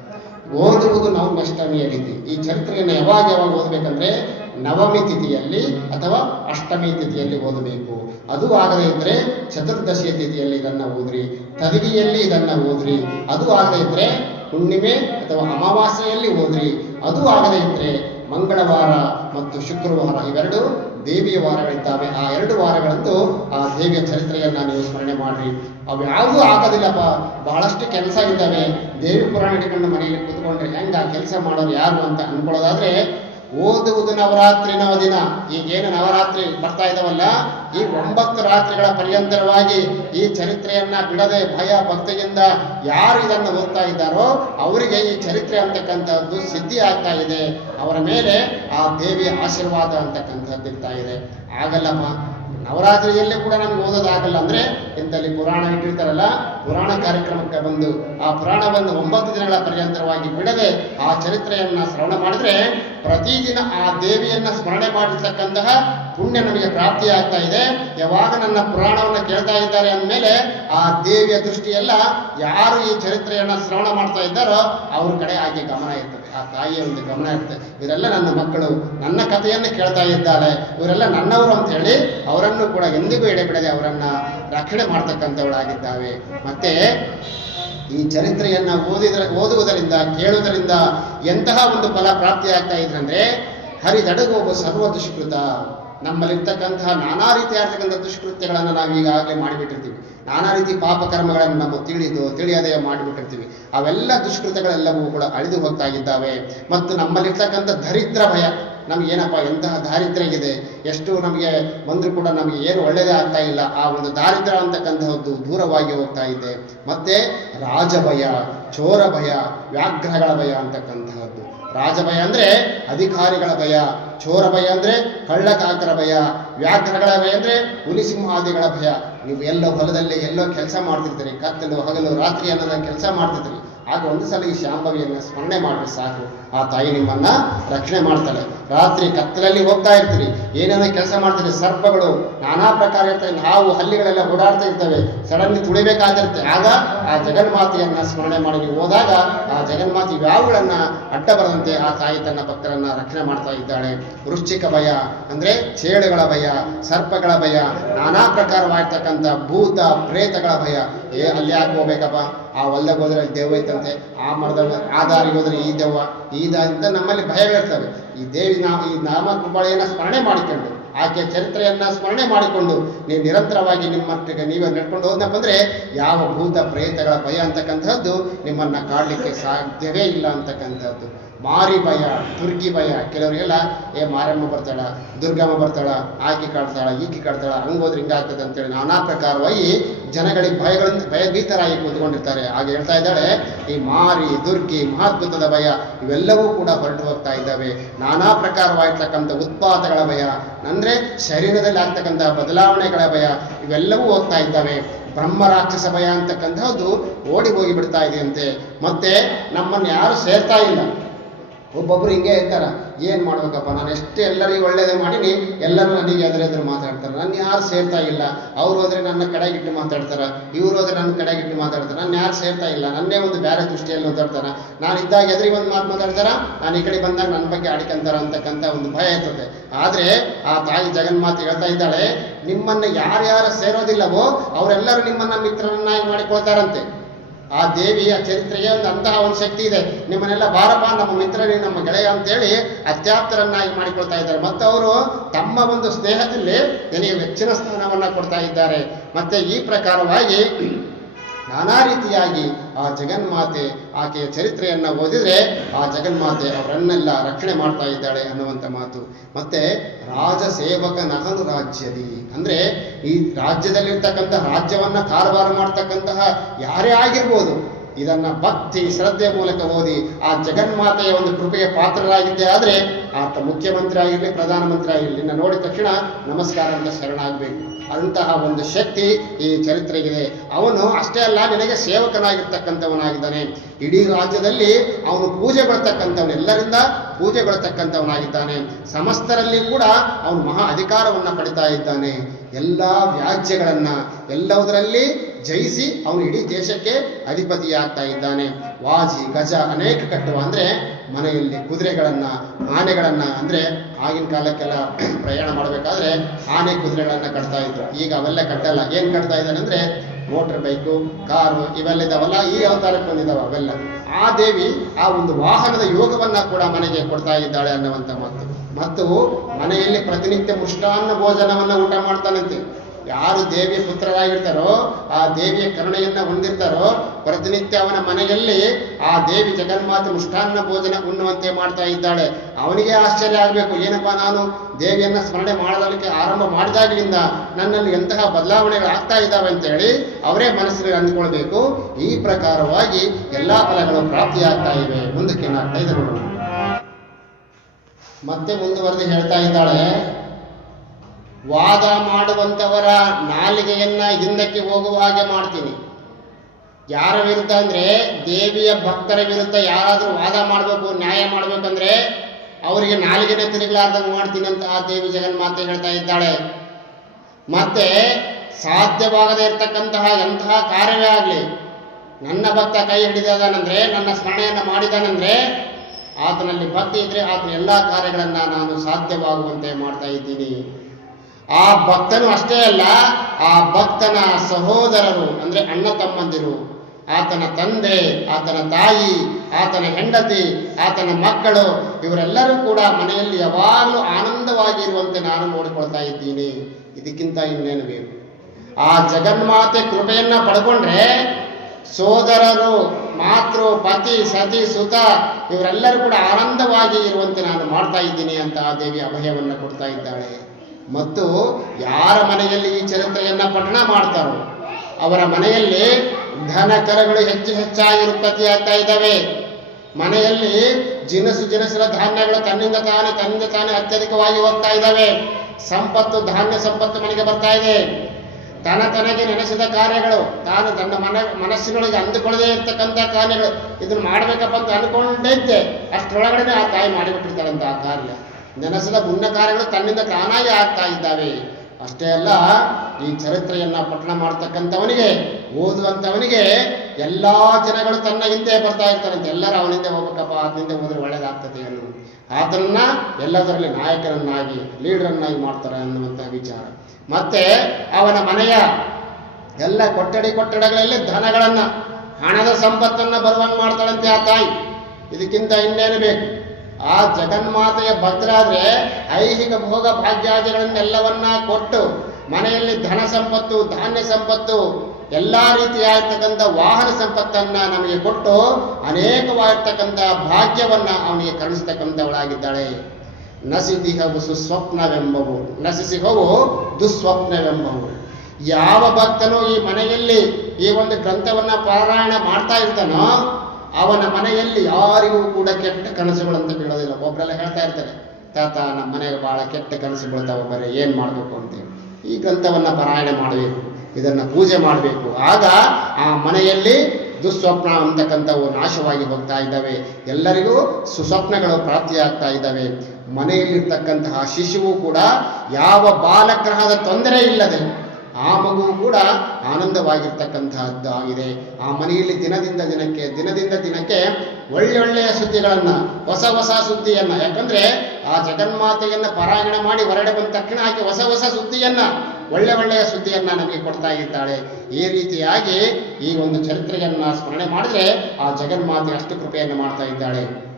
ಓದುವುದು ಅಷ್ಟಮಿಯಲ್ಲಿದೆ ಈ ಚರಿತ್ರೆಯನ್ನು ಯಾವಾಗ ಯಾವಾಗ ಓದಬೇಕಂದ್ರೆ ನವಮಿ ತಿಥಿಯಲ್ಲಿ ಅಥವಾ ಅಷ್ಟಮಿ ತಿಥಿಯಲ್ಲಿ ಓದಬೇಕು. ಅದು ಆಗದೇ ಇದ್ರೆ ಚತುರ್ದಶಿಯ ತಿಥಿಯಲ್ಲಿ ಇದನ್ನ ಓದ್ರಿ, ತದಿಗೆಯಲ್ಲಿ ಇದನ್ನ ಓದ್ರಿ, ಅದು ಆಗದೇ ಇದ್ರೆ ಹುಣ್ಣಿಮೆ ಅಥವಾ ಅಮಾವಾಸ್ಯೆಯಲ್ಲಿ ಓದ್ರಿ, ಅದು ಆಗದೇ ಇದ್ರೆ ಮಂಗಳವಾರ ಮತ್ತು ಶುಕ್ರವಾರ ಇವೆರಡು ದೇವಿಯ ವಾರಗಳಿದ್ದಾವೆ. ಆ ಎರಡು ವಾರಗಳಂದು ಆ ದೇವಿಯ ಚರಿತ್ರೆಯನ್ನ ನೀವು ಸ್ಮರಣೆ ಮಾಡ್ರಿ. ಅವು ಯಾವುದೂ ಆಗೋದಿಲ್ಲಪ್ಪ. ಬಹಳಷ್ಟು ಕೆಲಸ ಇದ್ದಾವೆ. ದೇವಿ ಪುರಾಣ ಇಟ್ಕೊಂಡು ಮನೆಯಲ್ಲಿ ಕೂತ್ಕೊಂಡ್ರೆ ಹೆಂಗ ಕೆಲಸ ಮಾಡೋರು ಯಾರು ಅಂತ ಅನ್ಕೊಳ್ಳೋದಾದ್ರೆ ಓದುವುದು ನವರಾತ್ರಿ ನವ ದಿನ. ಈಗೇನು ನವರಾತ್ರಿ ಬರ್ತಾ ಇದಾವಲ್ಲ, ಈ ಒಂಬತ್ತು ರಾತ್ರಿಗಳ ಪರ್ಯಂತರವಾಗಿ ಈ ಚರಿತ್ರೆಯನ್ನ ಬಿಡದೆ ಭಯ ಭಕ್ತಿಯಿಂದ ಯಾರು ಇದನ್ನು ಓದ್ತಾ ಇದ್ದಾರೋ, ಅವರಿಗೆ ಈ ಚರಿತ್ರೆ ಅಂತಕ್ಕಂಥದ್ದು ಸಿದ್ಧಿ ಆಗ್ತಾ ಇದೆ. ಅವರ ಮೇಲೆ ಆ ದೇವಿಯ ಆಶೀರ್ವಾದ ಅಂತಕ್ಕಂಥದ್ದು ಇರ್ತಾ ಇದೆ. ಆಗಲ್ಲಮ್ಮ ನವರಾತ್ರಿಯಲ್ಲೇ ಕೂಡ ನಮ್ಗೆ ಓದೋದಾಗಲ್ಲ. ಅಂದ್ರೆ ಇಂಥಲ್ಲಿ ಪುರಾಣ ಇಟ್ಟಿರ್ತಾರಲ್ಲ, ಪುರಾಣ ಕಾರ್ಯಕ್ರಮಕ್ಕೆ ಬಂದು ಆ ಪುರಾಣವನ್ನು ಒಂಬತ್ತು ದಿನಗಳ ಪರ್ಯಂತರವಾಗಿ ಬಿಡದೆ ಆ ಚರಿತ್ರೆಯನ್ನ ಶ್ರವಣ ಮಾಡಿದ್ರೆ ಪ್ರತಿದಿನ ಆ ದೇವಿಯನ್ನ ಸ್ಮರಣೆ ಮಾಡಿರ್ತಕ್ಕಂತಹ ಪುಣ್ಯ ನಮಗೆ ಪ್ರಾಪ್ತಿಯಾಗ್ತಾ ಇದೆ. ಯಾವಾಗ ನನ್ನ ಪುರಾಣವನ್ನು ಕೇಳ್ತಾ ಇದ್ದಾರೆ ಅಂದಮೇಲೆ ಆ ದೇವಿಯ ದೃಷ್ಟಿಯೆಲ್ಲ ಯಾರು ಈ ಚರಿತ್ರೆಯನ್ನ ಶ್ರವಣ ಮಾಡ್ತಾ ಇದ್ದಾರೋ ಅವ್ರ ಕಡೆ ಆಗಿ ಗಮನ ಇರ್ತದೆ. ತಾಯಿಯ ಒಂದು ಗಮನ ಇರುತ್ತೆ. ಇವರೆಲ್ಲ ನನ್ನ ಮಕ್ಕಳು, ನನ್ನ ಕಥೆಯನ್ನು ಕೇಳ್ತಾ ಇದ್ದಾರೆ ಇವರೆಲ್ಲ ನನ್ನವರು ಅಂತ ಹೇಳಿ ಅವರನ್ನು ಕೂಡ ಎಂದಿಗೂ ಎಡೆಬಿಡದೆ ಅವರನ್ನ ರಕ್ಷಣೆ ಮಾಡ್ತಕ್ಕಂಥವಳಾಗಿದ್ದಾವೆ. ಮತ್ತೆ ಈ ಚರಿತ್ರೆಯನ್ನ ಓದಿದ್ರ, ಓದುವುದರಿಂದ, ಕೇಳುವುದರಿಂದ ಎಂತಹ ಒಂದು ಫಲ ಪ್ರಾಪ್ತಿಯಾಗ್ತಾ ಇದ್ರಂದ್ರೆ ಹರಿದಡಗೋಬು ಸರ್ವ ದುಷ್ಕೃತ. ನಮ್ಮಲ್ಲಿರ್ತಕ್ಕಂತಹ ನಾನಾ ರೀತಿಯಾಗಿರ್ತಕ್ಕಂಥ ದುಷ್ಕೃತ್ಯಗಳನ್ನು ನಾವು ಈಗಾಗಲೇ ಮಾಡಿಬಿಟ್ಟಿರ್ತೀವಿ. ನಾನಾ ರೀತಿ ಪಾಪ ಕರ್ಮಗಳನ್ನು ನಾವು ತಿಳಿದು, ತಿಳಿಯದೆ ಮಾಡಿಬಿಟ್ಟಿರ್ತೀವಿ. ಅವೆಲ್ಲ ದುಷ್ಕೃತಗಳೆಲ್ಲವೂ ಕೂಡ ಅಳಿದು ಹೋಗ್ತಾ ಇದ್ದಾವೆ. ಮತ್ತು ನಮ್ಮಲ್ಲಿರ್ತಕ್ಕಂಥ ದರಿದ್ರ ಭಯ ನಮ್ಗೆ ಏನಪ್ಪ ಎಂತಹ ದಾರಿದ್ರ್ಯ ಇದೆ? ಎಷ್ಟು ನಮಗೆ ಬಂದರೂ ಕೂಡ ನಮಗೆ ಏನು ಒಳ್ಳೆಯದೇ ಆಗ್ತಾ ಇಲ್ಲ. ಆ ಒಂದು ದಾರಿದ್ರ್ಯ ಅಂತಕ್ಕಂತಹದ್ದು ದೂರವಾಗಿ ಹೋಗ್ತಾ ಇದೆ. ಮತ್ತೆ ರಾಜಭಯ ಚೋರ ಭಯ, ವ್ಯಾಘ್ರಗಳ ಭಯ ಅಂತಕ್ಕಂತಹದ್ದು ರಾಜಭಯ ಅಂದ್ರೆ ಅಧಿಕಾರಿಗಳ ಭಯ, ಚೋರ ಭಯ ಅಂದ್ರೆ ಕಳ್ಳಕಾಕರ ಭಯ ವ್ಯಾಘ್ರಗಳ ಭಯ ಅಂದ್ರೆ ಹುಲಿ ಸಿಂಹಾದಿಗಳ ಭಯ. ನೀವು ಎಲ್ಲೋ ಹೊಲದಲ್ಲಿ ಎಲ್ಲೋ ಕೆಲಸ ಮಾಡ್ತಿರ್ತೀರಿ, ಕತ್ತಲು, ಹಗಲು, ರಾತ್ರಿ ಅನ್ನೋದ ಕೆಲಸ ಮಾಡ್ತಿರ್ತೀರಿ. ಆಗ ಒಂದು ಸಲ ಈ ಶಾಂಭವಿಯನ್ನು ಸ್ಮರಣೆ ಮಾಡಿದ್ರೆ ಸಾಕು. ಆ ತಾಯಿ ನಿಮ್ಮನ್ನ ರಕ್ಷಣೆ ಮಾಡ್ತಾಳೆ. ರಾತ್ರಿ ಕತ್ತಲಲ್ಲಿ ಹೋಗ್ತಾ ಇರ್ತೀರಿ. ಏನೇನೋ ಕೆಲಸ ಮಾಡ್ತೀರಿ ಸರ್ಪಗಳು, ನಾನಾ ಪ್ರಕಾರ ಇರ್ತವೆ ಹಾವು ಹಲ್ಲಿಗಳೆಲ್ಲ ಓಡಾಡ್ತಾ ಇರ್ತವೆ. ಸಡನ್ಲಿ ತುಳಿಬೇಕಾಗಿರುತ್ತೆ. ಆಗ ಆ ಜಗನ್ಮಾತೆಯನ್ನ ಸ್ಮರಣೆ ಮಾಡಿ ನೀವು ಹೋದಾಗ ಆ ಜಗನ್ಮಾತಿ ವ್ಯಾವುಗಳನ್ನ ಅಡ್ಡ ಬರದಂತೆ ಆ ತಾಯಿ ತನ್ನ ಭಕ್ತರನ್ನ ರಕ್ಷಣೆ ಮಾಡ್ತಾ ಇದ್ದಾಳೆ. ವೃಶ್ಚಿಕ ಭಯ, ಅಂದ್ರೆ ಚೇಳುಗಳ ಭಯ, ಸರ್ಪಗಳ ಭಯ, ನಾನಾ ಪ್ರಕಾರವಾಗಿರ್ತಕ್ಕಂಥ ಭೂತ, ಪ್ರೇತಗಳ ಭಯ. ಏ, ಅಲ್ಲಿ ಯಾಕೆ ಹೋಗ್ಬೇಕಪ್ಪ? ಆ ಹೊಲ್ದಾಗ ಹೋದ್ರೆ ಅಲ್ಲಿ ದೇವ್ ಐತಂತೆ, ಆ ಮರದಾಗ ಆ ದಾರಿಗೆ ಹೋದ್ರೆ ಈ ದೆವ್ವ, ಈ ದ ಅಂತ ನಮ್ಮಲ್ಲಿ ಭಯವಿರ್ತವೆ ಈ ದೇವಿ ನಾವು ಈ ನಾಮ ಕೃಪಾಳೆಯನ್ನ ಸ್ಮರಣೆ ಮಾಡಿಕೊಂಡು, ಆಕೆಯ ಚರಿತ್ರೆಯನ್ನ ಸ್ಮರಣೆ ಮಾಡಿಕೊಂಡು ನೀವು ನಿರಂತರವಾಗಿ ನಿಮ್ಮಟ್ಟಿಗೆ ನೀವೇ ನಡ್ಕೊಂಡು ಹೋದ್ನಪ್ಪ ಅಂದ್ರೆ ಯಾವ ಭೂತ ಪ್ರೇತಗಳ ಭಯ ಅಂತಕ್ಕಂಥದ್ದು ನಿಮ್ಮನ್ನ ಕಾಡ್ಲಿಕ್ಕೆ ಸಾಧ್ಯವೇ ಇಲ್ಲ ಅಂತಕ್ಕಂಥದ್ದು ಮಾರಿ ಭಯ, ದುರ್ಗಿ ಭಯ. ಕೆಲವರಿಗೆಲ್ಲ, ಏ, ಮಾರಮ್ಮ ಬರ್ತಾಳ, ದುರ್ಗಮ್ಮ ಬರ್ತಾಳ, ಆಕೆ ಕಾಡ್ತಾಳ ಈಕೆ ಕಾಡ್ತಾಳ ಹಂಗೋದ್ರೆ ಹಿಂಗಾಗ್ತದೆ ಅಂತೇಳಿ ನಾನಾ ಪ್ರಕಾರವಾಗಿ ಜನಗಳಿಗೆ ಭಯಗಳಿಂದ ಭಯಭೀತರಾಗಿ ಕೂತ್ಕೊಂಡಿರ್ತಾರೆ. ಹಾಗೆ ಹೇಳ್ತಾ ಇದ್ದಾಳೆ, ಈ ಮಾರಿ, ದುರ್ಗಿ, ಮಹಾದ್ಭುತದ ಭಯ, ಇವೆಲ್ಲವೂ ಕೂಡ ಹೊರಟು ಹೋಗ್ತಾ ಇದ್ದಾವೆ. ನಾನಾ ಪ್ರಕಾರವಾಗಿರ್ತಕ್ಕಂಥ ಉತ್ಪಾತಗಳ ಭಯ, ಅಂದ್ರೆ ಶರೀರದಲ್ಲಿ ಆಗ್ತಕ್ಕಂಥ ಬದಲಾವಣೆಗಳ ಭಯ, ಇವೆಲ್ಲವೂ ಹೋಗ್ತಾ ಇದ್ದಾವೆ. ಬ್ರಹ್ಮ ರಾಕ್ಷಸ ಭಯ ಅಂತಕ್ಕಂಥದ್ದು ಓಡಿ ಹೋಗಿ ಬಿಡ್ತಾ ಇದೆಯಂತೆ. ಮತ್ತೆ ನಮ್ಮನ್ನು ಯಾರು ಸೇರ್ತಾ ಇಲ್ಲ. ಒಬ್ಬೊಬ್ರು ಹಿಂಗೆ ಇರ್ತಾರ ಏನ್ ಮಾಡ್ಬೇಕಪ್ಪ, ನಾನು ಎಷ್ಟು ಎಲ್ಲರಿಗೂ ಒಳ್ಳೇದೇ ಮಾಡೀನಿ, ಎಲ್ಲರೂ ನನಗೆ ಎದುರು ಎದುರು ಮಾತಾಡ್ತಾರೆ. ನನ್ನ ಯಾರು ಸೇರ್ತಾ ಇಲ್ಲ? ಅವ್ರು ಹೋದ್ರೆ ನನ್ನ ಕಡೆಗಿಟ್ಟು ಮಾತಾಡ್ತಾರ, ಇವ್ರು ಹೋದ್ರೆ ನನ್ನ ಕಡೆಗಿಟ್ಟು ಮಾತಾಡ್ತಾರೆ ನನ್ನ ಯಾರು ಸೇರ್ತಾ ಇಲ್ಲ? ನನ್ನೇ ಒಂದು ಬೇರೆ ದೃಷ್ಟಿಯಲ್ಲಿ ಮಾತಾಡ್ತಾರ ನಾನು ಇದ್ದಾಗ ಎದುರಿಗೆ ಒಂದು ಮಾತು ಮಾತಾಡ್ತಾರ, ನಾನು ಈ ಕಡೆ ಬಂದಾಗ ನನ್ನ ಬಗ್ಗೆ ಆಡ್ಕೊಂತಾರ ಅಂತಕ್ಕಂಥ ಒಂದು ಭಯ ಇರ್ತದೆ. ಆದ್ರೆ ಆ ತಾಯಿ ಜಗನ್ಮಾತೆ ಹೇಳ್ತಾ ಇದ್ದಾಳೆ, ನಿಮ್ಮನ್ನ ಯಾರ್ಯಾರು ಸೇರೋದಿಲ್ಲವೋ, ಅವರೆಲ್ಲರೂ ನಿಮ್ಮನ್ನ ಮಿತ್ರರನ್ನಾಗಿ ಮಾಡಿಕೊಳ್ತಾರಂತೆ. ಆ ದೇವಿಯ ಚರಿತ್ರೆಗೆ ಒಂದು ಅಂತಹ ಒಂದು ಶಕ್ತಿ ಇದೆ. ನಿಮ್ಮನ್ನೆಲ್ಲ ಬಾರಪ್ಪ, ನಮ್ಮ ಮಿತ್ರನೇ ನಮ್ಮ ಗೆಳೆಯ ಅಂತೇಳಿ ಅತ್ಯಾಪ್ತರನ್ನಾಗಿ ಮಾಡಿಕೊಳ್ತಾ ಇದ್ದಾರೆ. ಮತ್ತು ಅವರು ತಮ್ಮ ಒಂದು ಸ್ನೇಹದಲ್ಲಿ ನನಗೆ ಹೆಚ್ಚಿನ ಸ್ಥಾನವನ್ನ ಕೊಡ್ತಾ ಇದ್ದಾರೆ. ಮತ್ತೆ ಈ ಪ್ರಕಾರವಾಗಿ ನಾನಾ ರೀತಿಯಾಗಿ ಆ ಜಗನ್ಮಾತೆ ಆಕೆಯ ಚರಿತ್ರೆಯನ್ನ ಓದಿದ್ರೆ ಆ ಜಗನ್ಮಾತೆ ಅವರನ್ನೆಲ್ಲ ರಕ್ಷಣೆ ಮಾಡ್ತಾ ಇದ್ದಾಳೆ ಅನ್ನುವಂಥ ಮಾತು. ಮತ್ತೆ ರಾಜ ಸೇವಕ ನಹನು ರಾಜ್ಯದಿ ಅಂದ್ರೆ ಈ ರಾಜ್ಯದಲ್ಲಿರ್ತಕ್ಕಂಥ ರಾಜ್ಯವನ್ನ ಕಾರವಾರ ಮಾಡ್ತಕ್ಕಂತಹ ಯಾರೇ ಆಗಿರ್ಬೋದು, ಇದನ್ನ ಭಕ್ತಿ, ಶ್ರದ್ಧೆ ಮೂಲಕ ಓದಿ ಆ ಜಗನ್ಮಾತೆಯ ಒಂದು ಕೃಪೆಗೆ ಪಾತ್ರರಾಗಿದ್ದೆ ಆದ್ರೆ ಆತ ಮುಖ್ಯಮಂತ್ರಿ ಆಗಿರ್ಲಿ, ಪ್ರಧಾನಮಂತ್ರಿ ಆಗಿರ್ಲಿ ನೋಡಿದ ತಕ್ಷಣ ನಮಸ್ಕಾರ ಅಂತ ಶರಣಾಗಬೇಕು. ಅಂತಹ ಒಂದು ಶಕ್ತಿ ಈ ಚರಿತ್ರೆಗಿದೆ. ಅವನು ಅಷ್ಟೇ ಅಲ್ಲ, ನಿನಗೆ ಸೇವಕನಾಗಿರ್ತಕ್ಕಂಥವನಾಗಿದ್ದಾನೆ. ಇಡೀ ರಾಜ್ಯದಲ್ಲಿ ಅವನು ಪೂಜೆ ಎಲ್ಲರಿಂದ ಪೂಜೆ ಬರ್ತಕ್ಕಂಥವನಾಗಿದ್ದಾನೆ ಸಮಸ್ತರಲ್ಲಿ ಕೂಡ ಅವನು ಮಹಾ ಅಧಿಕಾರವನ್ನು ಪಡಿತಾ ಇದ್ದಾನೆ. ಎಲ್ಲ ವ್ಯಾಜ್ಯಗಳನ್ನ ಎಲ್ಲದರಲ್ಲಿ ಜಯಿಸಿ ಅವನು ಇಡೀ ದೇಶಕ್ಕೆ ಅಧಿಪತಿಯಾಗ್ತಾ ಇದ್ದಾನೆ. ವಾಜಿ, ಗಜ ಅನೇಕ ಕಟ್ಟುವ ಅಂದ್ರೆ ಮನೆಯಲ್ಲಿ ಕುದುರೆಗಳನ್ನ, ಆನೆಗಳನ್ನ ಅಂದ್ರೆ ಆಗಿನ ಕಾಲಕ್ಕೆಲ್ಲ ಪ್ರಯಾಣ ಮಾಡಬೇಕಾದ್ರೆ ಆನೆ ಕುದುರೆಗಳನ್ನ ಕಟ್ತಾ ಇದ್ರು. ಈಗ ಅವೆಲ್ಲ ಕಟ್ಟಲ್ಲ. ಏನ್ ಕಟ್ತಾ ಇದ್ದಾನೆ ಅಂದ್ರೆ ಮೋಟರ್ ಬೈಕು ಕಾರು ಇವೆಲ್ಲ ಇದಾವಲ್ಲ, ಈ ಅವತಾರಕ್ಕೆ ಬಂದಿದ್ದಾವೆ ಅವೆಲ್ಲ. ಆ ದೇವಿ ಆ ಒಂದು ವಾಹನದ ಯೋಗವನ್ನ ಕೂಡ ಮನೆಗೆ ಕೊಡ್ತಾ ಇದ್ದಾಳೆ ಅನ್ನುವಂಥ ಮಾತು. ಮತ್ತು ಮನೆಯಲ್ಲಿ ಪ್ರತಿನಿತ್ಯ ಮುಷ್ಟಾನ್ನ ಭೋಜನವನ್ನ ಊಟ ಮಾಡ್ತಾನಂತೆ. ಯಾರು ದೇವಿಯ ಪುತ್ರರಾಗಿರ್ತಾರೋ, ಆ ದೇವಿಯ ಕರುಣೆಯನ್ನ ಹೊಂದಿರ್ತಾರೋ, ಪ್ರತಿನಿತ್ಯ ಅವನ ಮನೆಯಲ್ಲಿ ಆ ದೇವಿ ಜಗನ್ಮಾತೆ ಮುಷ್ಟಾನ್ನ ಭೋಜನ ಉಣ್ಣುವಂತೆ ಮಾಡ್ತಾ ಇದ್ದಾಳೆ. ಅವನಿಗೆ ಆಶ್ಚರ್ಯ ಆಗ್ಬೇಕು, ಏನಪ್ಪಾ ನಾನು ದೇವಿಯನ್ನ ಸ್ಮರಣೆ ಮಾಡೋದಕ್ಕೆ ಆರಂಭ ಮಾಡಿದಾಗಲಿಂದ ನನ್ನಲ್ಲಿ ಎಂತಹ ಬದಲಾವಣೆಗಳು ಆಗ್ತಾ ಇದ್ದಾವೆ ಅಂತ ಹೇಳಿ ಅವರೇ ಮನಸ್ಸಿನಲ್ಲಿ ಅಂದ್ಕೊಳ್ಬೇಕು. ಈ ಪ್ರಕಾರವಾಗಿ ಎಲ್ಲಾ ಫಲಗಳು ಪ್ರಾಪ್ತಿಯಾಗ್ತಾ ಇವೆ. ಮುಂದಕ್ಕೆ ಏನಾಗ್ತಾ ಇದೆ ನೋಡೋಣ. ಮತ್ತೆ ಮುಂದುವರೆದು ಹೇಳ್ತಾ ಇದ್ದಾಳೆ, ವಾದ ಮಾಡುವಂತವರ ನಾಲಿಗೆಯನ್ನ ಹಿಂದಕ್ಕೆ ಹೋಗುವ ಹಾಗೆ ಮಾಡ್ತೀನಿ. ಯಾರ ವಿರುದ್ಧ ಅಂದ್ರೆ ದೇವಿಯ ಭಕ್ತರ ವಿರುದ್ಧ ಯಾರಾದರೂ ವಾದ ಮಾಡಬೇಕು, ನ್ಯಾಯ ಮಾಡಬೇಕಂದ್ರೆ ಅವರಿಗೆ ನಾಲಿಗೆನೆ ತಿರುಗಲಾರ್ದಂಗೆ ಮಾಡ್ತೀನಿ ಅಂತ ಆ ದೇವಿ ಜಗನ್ಮಾತೆ ಹೇಳ್ತಾ ಇದ್ದಾಳೆ. ಮತ್ತೆ ಸಾಧ್ಯವಾಗದೇ ಇರತಕ್ಕಂತಹ ಎಂತಹ ಕಾರ್ಯವೇ ಆಗಲಿ, ನನ್ನ ಭಕ್ತ ಕೈ ಹಿಡಿದಾನಂದ್ರೆ ನನ್ನ ಸ್ಮರಣೆಯನ್ನು ಮಾಡಿದಾನಂದ್ರೆ, ಆತನಲ್ಲಿ ಭಕ್ತಿ ಇದ್ರೆ ಆತನ ಎಲ್ಲ ಕಾರ್ಯಗಳನ್ನ ನಾನು ಸಾಧ್ಯವಾಗುವಂತೆ ಮಾಡ್ತಾ ಇದ್ದೀನಿ. ಆ ಭಕ್ತನು ಅಷ್ಟೇ ಅಲ್ಲ, ಆ ಭಕ್ತನ ಸಹೋದರರು, ಅಂದ್ರೆ ಅಣ್ಣ ತಮ್ಮಂದಿರು, ಆತನ ತಂದೆ, ಆತನ ತಾಯಿ, ಆತನ ಹೆಂಡತಿ, ಆತನ ಮಕ್ಕಳು, ಇವರೆಲ್ಲರೂ ಕೂಡ ಮನೆಯಲ್ಲಿ ಯಾವಾಗಲೂ ಆನಂದವಾಗಿರುವಂತೆ ನಾನು ನೋಡಿಕೊಳ್ತಾ ಇದ್ದೀನಿ. ಇದಕ್ಕಿಂತ ಇನ್ನೇನು ಬೇಕು? ಆ ಜಗನ್ಮಾತೆ ಕೃಪೆಯನ್ನ ಪಡ್ಕೊಂಡ್ರೆ ಸೋದರರು, ಮಾತೃ, ಪತಿ, ಸತಿ, ಸುತ, ಇವರೆಲ್ಲರೂ ಕೂಡ ಆನಂದವಾಗಿ ಇರುವಂತೆ ನಾನು ಮಾಡ್ತಾ ಇದ್ದೀನಿ ಅಂತ ಆ ದೇವಿ ಅಭಯವನ್ನು ಕೊಡ್ತಾ ಇದ್ದಾಳೆ. ಮತ್ತು ಯಾರ ಮನೆಯಲ್ಲಿ ಈ ಚರಿತ್ರೆಯನ್ನ ಪಠಣ ಮಾಡ್ತಾರೋ ಅವರ ಮನೆಯಲ್ಲಿ ಧನ ಕರಗಳು ಹೆಚ್ಚು ಹೆಚ್ಚಾಗಿ ಉತ್ಪತ್ತಿಯಾಗ್ತಾ ಇದ್ದಾವೆ. ಮನೆಯಲ್ಲಿ ಜಿನಸು ಜಿನಸಿನ ಧಾನ್ಯಗಳು ತನ್ನಿಂದ ತಾನೇ ತನ್ನಿಂದ ತಾನೇ ಅತ್ಯಧಿಕವಾಗಿ ಹೋಗ್ತಾ ಇದ್ದಾವೆ. ಸಂಪತ್ತು, ಧಾನ್ಯ ಸಂಪತ್ತು ಮನೆಗೆ ಬರ್ತಾ ಇದೆ. ತನ ತನಗೆ ನೆನೆಸಿದ ಕಾರ್ಯಗಳು, ತಾನು ತನ್ನ ಮನ, ಮನಸ್ಸಿನೊಳಗೆ ಅಂದುಕೊಳ್ಳದೇ ಇರ್ತಕ್ಕಂಥ ಕಾರ್ಯಗಳು, ಇದನ್ನು ಮಾಡ್ಬೇಕಪ್ಪ ಅಂತ ಅಂದ್ಕೊಂಡೈತೆ ಅಷ್ಟರೊಳಗಡೆ ಆ ತಾಯಿ ಮಾಡಿಬಿಟ್ಟಿರ್ತಾಳಂತ ಆ ಕಾರ್ಯ. ನೆನೆಸಿದ ಪುಣ್ಯ ಕಾರ್ಯಗಳು ತನ್ನಿಂದ ತಾನಾಗಿ ಆಗ್ತಾ ಇದ್ದಾವೆ. ಅಷ್ಟೇ ಅಲ್ಲ, ಈ ಚರಿತ್ರೆಯನ್ನ ಪಠಣ ಮಾಡ್ತಕ್ಕಂಥವನಿಗೆ, ಓದುವಂಥವನಿಗೆ ಎಲ್ಲಾ ಜನಗಳು ತನ್ನ ಹಿಂದೆ ಬರ್ತಾ ಇರ್ತಾರಂತೆ. ಎಲ್ಲರೂ ಅವನಿಂದ ಹೋಗ್ಬೇಕಪ್ಪ ಹಿಂದೆ ಹೋದ್ರೆ ಒಳ್ಳೇದಾಗ್ತದೆ ಅನ್ನೋ ಆತನನ್ನ ಎಲ್ಲದರಲ್ಲಿ ನಾಯಕರನ್ನಾಗಿ, ಲೀಡರನ್ನಾಗಿ ಮಾಡ್ತಾರೆ ಅನ್ನುವಂತಹ ವಿಚಾರ. ಮತ್ತೆ ಅವನ ಮನೆಯ ಎಲ್ಲ ಕೊಠಡಿ ಕೊಠಡಗಳಲ್ಲಿ ಧನಗಳನ್ನ, ಹಣದ ಸಂಪತ್ತನ್ನ ಬರುವಂಗೆ ಮಾಡ್ತಾಳಂತೆ ಆ ತಾಯಿ. ಇದಕ್ಕಿಂತ ಇನ್ನೇನು ಬೇಕು? ಆ ಜಗನ್ಮಾತೆಯ ಭದ್ರಾದ್ರೆ ಐಹಿಕ ಭೋಗ ಭಾಗ್ಯಾದಿಗಳನ್ನೆಲ್ಲವನ್ನ ಕೊಟ್ಟು ಮನೆಯಲ್ಲಿ ಧನ ಸಂಪತ್ತು, ಧಾನ್ಯ ಸಂಪತ್ತು, ಎಲ್ಲಾ ರೀತಿಯಾಗಿರ್ತಕ್ಕಂಥ ವಾಹನ ಸಂಪತ್ತನ್ನ ನಮಗೆ ಕೊಟ್ಟು ಅನೇಕವಾಗಿರ್ತಕ್ಕಂಥ ಭಾಗ್ಯವನ್ನ ಅವನಿಗೆ ಕಳಿಸ್ತಕ್ಕಂಥವಳಾಗಿದ್ದಾಳೆ. ನಸಿದಿಹವು ಸುಸ್ವಪ್ನವೆಂಬವು, ನಸಿಸಿಹವು ದುಸ್ವಪ್ನವೆಂಬವು. ಯಾವ ಭಕ್ತನು ಈ ಮನೆಯಲ್ಲಿ ಈ ಒಂದು ಗ್ರಂಥವನ್ನ ಪಾರಾಯಣ ಮಾಡ್ತಾ ಇರ್ತಾನೋ ಅವನ ಮನೆಯಲ್ಲಿ ಯಾರಿಗೂ ಕೂಡ ಕೆಟ್ಟ ಕನಸುಗಳು ಅಂತ ಬೀಳೋದಿಲ್ಲ. ಒಬ್ಬರೆಲ್ಲ ಹೇಳ್ತಾ ಇರ್ತಾರೆ, ತಾತ, ನಮ್ಮ ಮನೆಗೆ ಬಹಳ ಕೆಟ್ಟ ಕನಸು ಬೀಳ್ತಾವೆ ಬರೀ ಏನ್ ಮಾಡ್ಬೇಕು ಅಂತೇಳಿ ಈ ಗ್ರಂಥವನ್ನ ಪಾರಾಯಣ ಮಾಡಬೇಕು, ಇದನ್ನ ಪೂಜೆ ಮಾಡಬೇಕು. ಆಗ ಆ ಮನೆಯಲ್ಲಿ ದುಸ್ವಪ್ನ ಅಂತಕ್ಕಂಥವು ನಾಶವಾಗಿ ಹೋಗ್ತಾ ಇದ್ದಾವೆ. ಎಲ್ಲರಿಗೂ ಸುಸ್ವಪ್ನಗಳು ಪ್ರಾಪ್ತಿಯಾಗ್ತಾ ಇದ್ದಾವೆ. ಮನೆಯಲ್ಲಿರ್ತಕ್ಕಂತಹ ಶಿಶುವು ಕೂಡ ಯಾವ ಬಾಲಗ್ರಹದ ತೊಂದರೆ ಇಲ್ಲದೆ ಆ ಮಗು ಕೂಡ ಆನಂದವಾಗಿರ್ತಕ್ಕಂತಹದ್ದಾಗಿದೆ. ಆ ಮನೆಯಲ್ಲಿ ದಿನದಿಂದ ದಿನಕ್ಕೆ ದಿನದಿಂದ ದಿನಕ್ಕೆ ಒಳ್ಳೊಳ್ಳೆಯ ಸುದ್ದಿಗಳನ್ನ, ಹೊಸ ಹೊಸ ಸುದ್ದಿಯನ್ನ, ಯಾಕಂದ್ರೆ ಆ ಜಗನ್ಮಾತೆಯನ್ನ ಪಾರಾಯಣ ಮಾಡಿ ಹೊರಡೆ ಬಂದ ತಕ್ಷಣ ಆಕೆ ಹೊಸ ಹೊಸ ಸುದ್ದಿಯನ್ನ, ಒಳ್ಳೆ ಒಳ್ಳೆಯ ಸುದ್ದಿಯನ್ನ ನಮಗೆ ಕೊಡ್ತಾ ಇದ್ದಾಳೆ. ಈ ರೀತಿಯಾಗಿ ಈ ಒಂದು ಚರಿತ್ರೆಯನ್ನ ಸ್ಮರಣೆ ಮಾಡಿದ್ರೆ ಆ ಜಗನ್ಮಾತೆ ಅಷ್ಟು ಕೃಪೆಯನ್ನು ಮಾಡ್ತಾ ಇದ್ದಾಳೆ.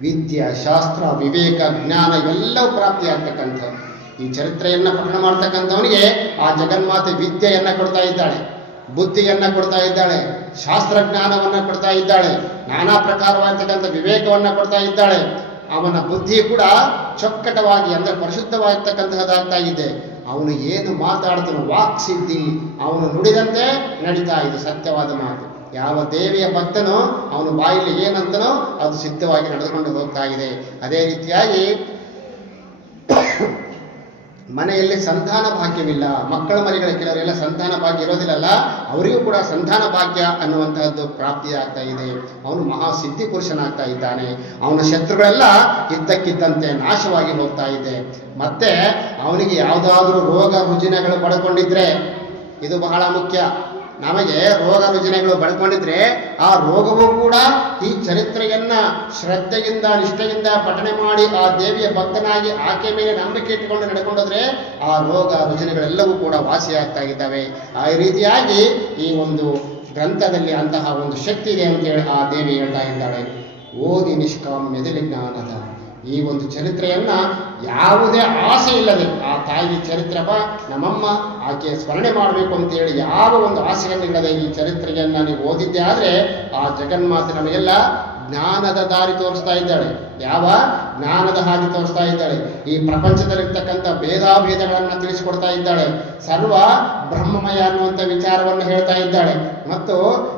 ವಿದ್ಯೆ ಶಾಸ್ತ್ರ, ವಿವೇಕ, ಜ್ಞಾನ ಇವೆಲ್ಲವೂ ಪ್ರಾಪ್ತಿಯಾಗ್ತಕ್ಕಂಥದ್ದು. ಈ ಚರಿತ್ರೆಯನ್ನ ಪಠಣ ಮಾಡ್ತಕ್ಕಂಥವನಿಗೆ ಆ ಜಗನ್ಮಾತೆ ವಿದ್ಯೆಯನ್ನ ಕೊಡ್ತಾ ಇದ್ದಾಳೆ, ಬುದ್ಧಿಯನ್ನ ಕೊಡ್ತಾ ಇದ್ದಾಳೆ, ಶಾಸ್ತ್ರಜ್ಞಾನವನ್ನ ಕೊಡ್ತಾ ಇದ್ದಾಳೆ, ನಾನಾ ಪ್ರಕಾರವಾಗಿರ್ತಕ್ಕಂಥ ವಿವೇಕವನ್ನ ಕೊಡ್ತಾ ಇದ್ದಾಳೆ. ಅವನ ಬುದ್ಧಿ ಕೂಡ ಚೊಕ್ಕಟವಾಗಿ ಅಂದ್ರೆ ಪರಿಶುದ್ಧವಾಗಿರ್ತಕ್ಕಂತಹದ್ದಾಗ್ತಾ ಇದೆ. ಅವನು ಏನು ಮಾತಾಡ್ತಾನೋ ವಾಕ್ ಸಿದ್ಧಿ ಅವನು ನುಡಿದಂತೆ ನಡೀತಾ ಇದೆ ಸತ್ಯವಾದ ಮಾತು. ಯಾವ ದೇವಿಯ ಭಕ್ತನೋ ಅವನು ಬಾಯಲ್ಲಿ ಏನಂತನೋ ಅದು ಸಿದ್ಧವಾಗಿ ನಡೆದುಕೊಂಡು ಹೋಗ್ತಾ ಇದೆ. ಅದೇ ರೀತಿಯಾಗಿ ಮನೆಯಲ್ಲಿ ಸಂತಾನ ಭಾಗ್ಯವಿಲ್ಲ, ಮಕ್ಕಳ ಮರಿಗಳ ಕೆಲವರೆಲ್ಲ ಸಂತಾನ ಭಾಗ್ಯ ಇರೋದಿಲ್ಲಲ್ಲ, ಅವರಿಗೂ ಕೂಡ ಸಂತಾನ ಭಾಗ್ಯ ಅನ್ನುವಂತಹದ್ದು ಪ್ರಾಪ್ತಿಯಾಗ್ತಾ ಇದೆ. ಅವನು ಮಹಾ ಸಿದ್ಧಿ ಪುರುಷನಾಗ್ತಾ ಇದ್ದಾನೆ. ಅವನ ಶತ್ರುಗಳೆಲ್ಲ ಇದ್ದಕ್ಕಿದ್ದಂತೆ ನಾಶವಾಗಿ ಹೋಗ್ತಾ ಇದೆ. ಮತ್ತೆ ಅವನಿಗೆ ಯಾವುದಾದ್ರೂ ರೋಗ ರುಜಿನಗಳು ಪಡ್ಕೊಂಡಿದ್ರೆ ಇದು ಬಹಳ ಮುಖ್ಯ. ನಮಗೆ ರೋಗ ರುಜಿನಗಳು ಬಳ್ಕೊಂಡಿದ್ರೆ ಆ ರೋಗವೂ ಕೂಡ ಶ್ರದ್ಧೆಯಿಂದ, ನಿಷ್ಠೆಯಿಂದ ಪಠನೆ ಮಾಡಿ ಆ ದೇವಿಯ ಭಕ್ತನಾಗಿ ಆಕೆ ಮೇಲೆ ನಂಬಿಕೆ ಇಟ್ಟುಕೊಂಡು ನಡ್ಕೊಂಡೋದ್ರೆ ಆ ರೋಗ ರುಜಿನಗಳೆಲ್ಲವೂ ಕೂಡ ವಾಸಿಯಾಗ್ತಾ ಇದ್ದಾವೆ. ಆ ರೀತಿಯಾಗಿ ಈ ಒಂದು ಗ್ರಂಥದಲ್ಲಿ ಅಂತಹ ಒಂದು ಶಕ್ತಿ ಇದೆ ಅಂತ ಹೇಳಿ ಆ ದೇವಿ ಹೇಳ್ತಾ ಇದ್ದಾಳೆ. ಓದಿ ನಿಷ್ಕಾಮ್ಯದಲ್ಲಿ ಜ್ಞಾನದ ಈ ಒಂದು ಚರಿತ್ರೆಯನ್ನ ಯಾವುದೇ ಆಸೆ ಇಲ್ಲದೆ ಆ ತಾಯಿ ಚರಿತ್ರಪ ನಮ್ಮಮ್ಮ ಆಕೆ ಸ್ಮರಣೆ ಮಾಡಬೇಕು ಅಂತೇಳಿ ಯಾವ ಒಂದು ಆಸೆಯನ್ನಿಲ್ಲದೆ ಈ ಚರಿತ್ರೆಯನ್ನ ನೀವು ಓದಿದ್ದೆ ಆದ್ರೆ ಆ ಜಗನ್ಮಾತೆ ನಮಗೆಲ್ಲ ಜ್ಞಾನದ ದಾರಿ ತೋರಿಸ್ತಾ ಇದ್ದಾಳೆ. ಯಾವ? ಜ್ಞಾನದ ಹಾದಿ ತೋರಿಸ್ತಾ ಇದ್ದಾಳೆ. ಈ ಪ್ರಪಂಚದಲ್ಲಿರ್ತಕ್ಕಂಥ ಭೇದಾಭೇದಗಳನ್ನ ತಿಳಿಸಿಕೊಡ್ತಾ ಇದ್ದಾಳೆ. ಸರ್ವ ಬ್ರಹ್ಮಮಯ ಅನ್ನುವಂಥ ವಿಚಾರವನ್ನು ಹೇಳ್ತಾ ಇದ್ದಾಳೆ. ಮತ್ತು